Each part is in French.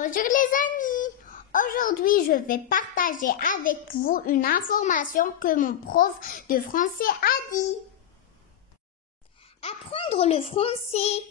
Bonjour les amis, aujourd'hui je vais partager avec vous une information que mon prof de français a dit. Apprendre le français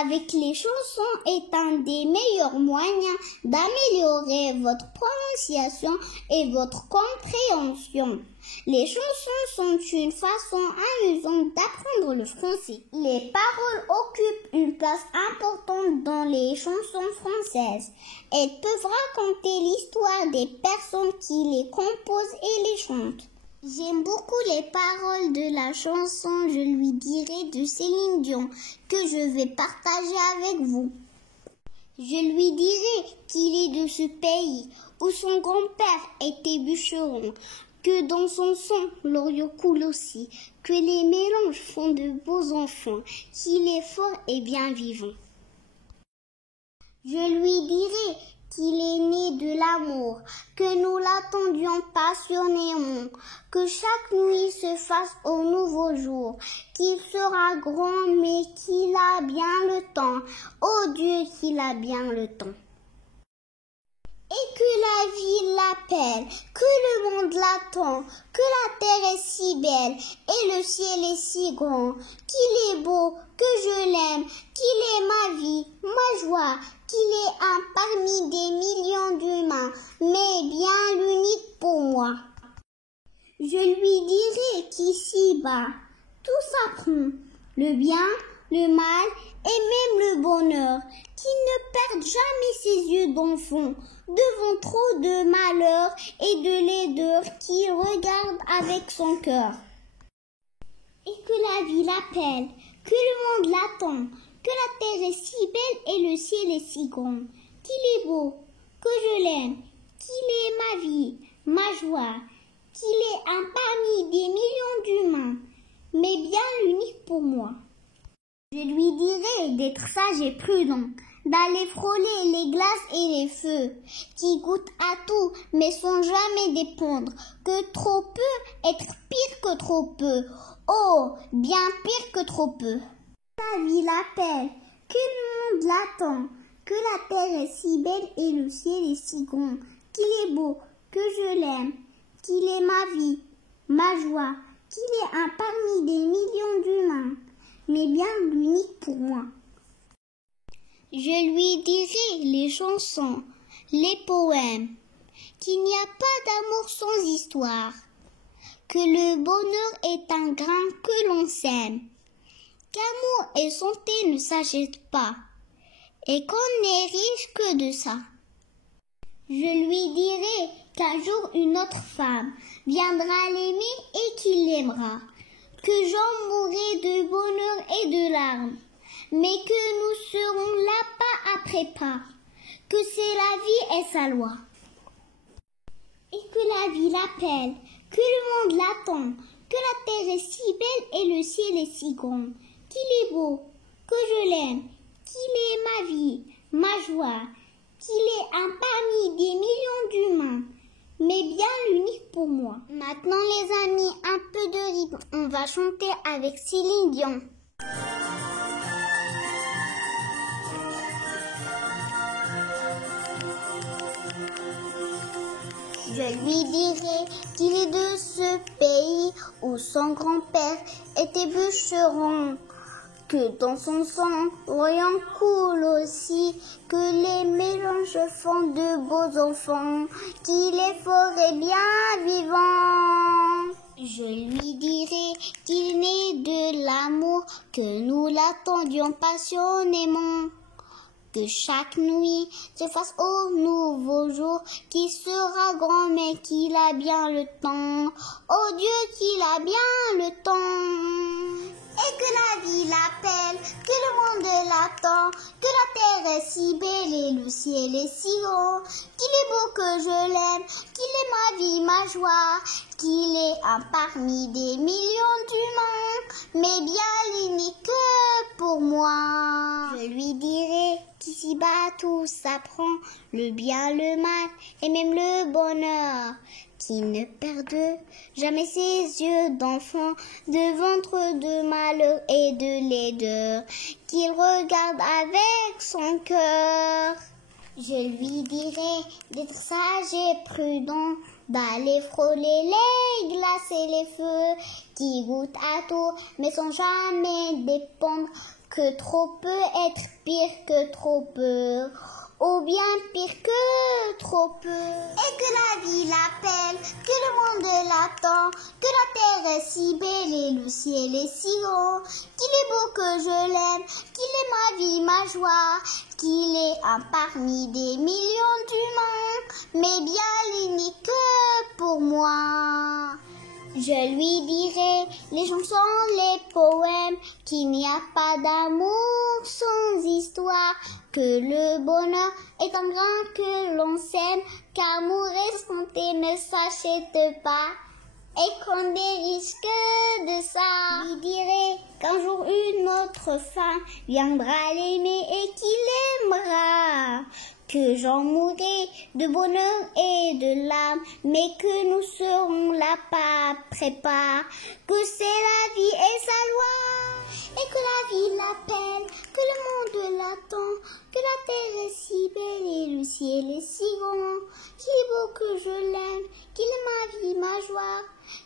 avec les chansons est un des meilleurs moyens d'améliorer votre prononciation et votre compréhension. Les chansons sont une façon amusante d'apprendre le français. Les paroles occupent une place importante dans les chansons françaises. Elles peuvent raconter l'histoire des personnes qui les composent et les chantent. J'aime beaucoup les paroles de la chanson « Je lui dirai » de Céline Dion que je vais partager avec vous. Je lui dirai qu'il est de ce pays où son grand-père était bûcheron, que dans son sang l'Orient coule aussi, que les mélanges font de beaux enfants, qu'il est fort et bien vivant. Je lui dirai qu'il est né de l'amour, que nous l'attendions passionnément, que chaque nuit se fasse au nouveau jour, qu'il sera grand mais qu'il a bien le temps, oh Dieu qu'il a bien le temps. Et que la vie l'appelle, que le monde l'attend, que la terre est si belle et le ciel est si grand, qu'il est beau, que je l'aime, qu'il est ma vie, ma joie, qu'il est un parmi des millions d'humains, mais bien l'unique pour moi. Je lui dirai qu'ici-bas, tout s'apprend, le bien, le mal et même le bonheur, qu'il ne perde jamais ses yeux d'enfant devant trop de malheur et de laideur, qu'il regarde avec son cœur. Et que la vie l'appelle, que le monde l'attend, que la terre est si belle et le ciel est si grand, qu'il est beau, que je l'aime, qu'il est ma vie, ma joie, qu'il est un parmi des millions d'humains, mais bien l'unique pour moi. Je lui dirai d'être sage et prudent, d'aller frôler les glaces et les feux, qui goûtent à tout mais sans jamais dépendre, que trop peu être pire que trop peu, oh, bien pire que trop peu. La vie l'appelle, que le monde l'attend, que la terre est si belle et le ciel est si grand, qu'il est beau, que je l'aime, qu'il est ma vie, ma joie, qu'il est un parmi des millions d'humains, mais bien l'unique pour moi. Je lui dirai les chansons, les poèmes, qu'il n'y a pas d'amour sans histoire, que le bonheur est un grain que l'on sème, qu'amour et santé ne s'achètent pas, et qu'on n'est riche que de ça. Je lui dirai qu'un jour une autre femme viendra l'aimer et qu'il l'aimera, que j'en mourrai de bonheur et de larmes, mais que nous serons là pas après pas, que c'est la vie et sa loi. Et que la vie l'appelle, que le monde l'attend, que la terre est si belle et le ciel est si grand, qu'il est beau, que je l'aime, qu'il est ma vie, ma joie, qu'il est un parmi des millions d'humains, mais bien l'unique pour moi. Maintenant les amis, un peu de rythme, on va chanter avec Céline Dion. Je lui dirai qu'il est de ce pays où son grand-père était bûcheron, que dans son sang l'Orient coule aussi, que les mélanges font de beaux enfants, qu'il est fort et bien vivant. Je lui dirai qu'il naît de l'amour, que nous l'attendions passionnément, que chaque nuit se fasse au nouveau jour, qu'il sera grand mais qu'il a bien le temps, oh Dieu qu'il a bien le temps. Et que la vie l'appelle, que le monde l'attend, que la terre est si belle et le ciel est si grand, qu'il est beau, que je l'aime, qu'il est ma vie, ma joie, qu'il est un parmi des millions d'humains, mais bien l'unique pour moi. Je lui dirai qu'ici-bas tout s'apprend, le bien, le mal et même le bonheur, qu'il ne perde jamais ses yeux d'enfant devant trop de malheur et de laideur, qu'il regarde avec son cœur. Je lui dirai d'être sage et prudent, d'aller frôler les glaces et les feux, qui goûtent à tout, mais sans jamais dépendre, que trop peut être pire que trop peu, ou bien pire que trop peu. Et que la vie l'appelle, que le monde l'attend, que la terre est si belle et le ciel est si grand, qu'il est beau que je l'aime, qu'il est ma vie, ma joie, qu'il est un parmi des millions d'humains, mais bien l'unique pour moi. Je lui dirai les chansons, les poèmes, qu'il n'y a pas d'amour sans histoire, que le bonheur est un grain que l'on sème, qu'amour et santé ne s'achètent pas, et qu'on est riche que de ça. Je lui dirai qu'un jour une autre femme viendra l'aimer et qu'il l'aimera, que j'en mourrai de bonheur et de larmes, mais que nous serons là pas prépa, que c'est la vie et sa loi, et que la vie l'appelle, que le monde l'attend, que la terre est si belle et le ciel est si grand, qu'il est beau que je l'aime, qu'il est ma vie, ma joie,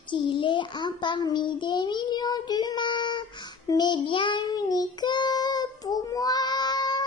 qu'il est un parmi des millions d'humains, mais bien unique pour moi.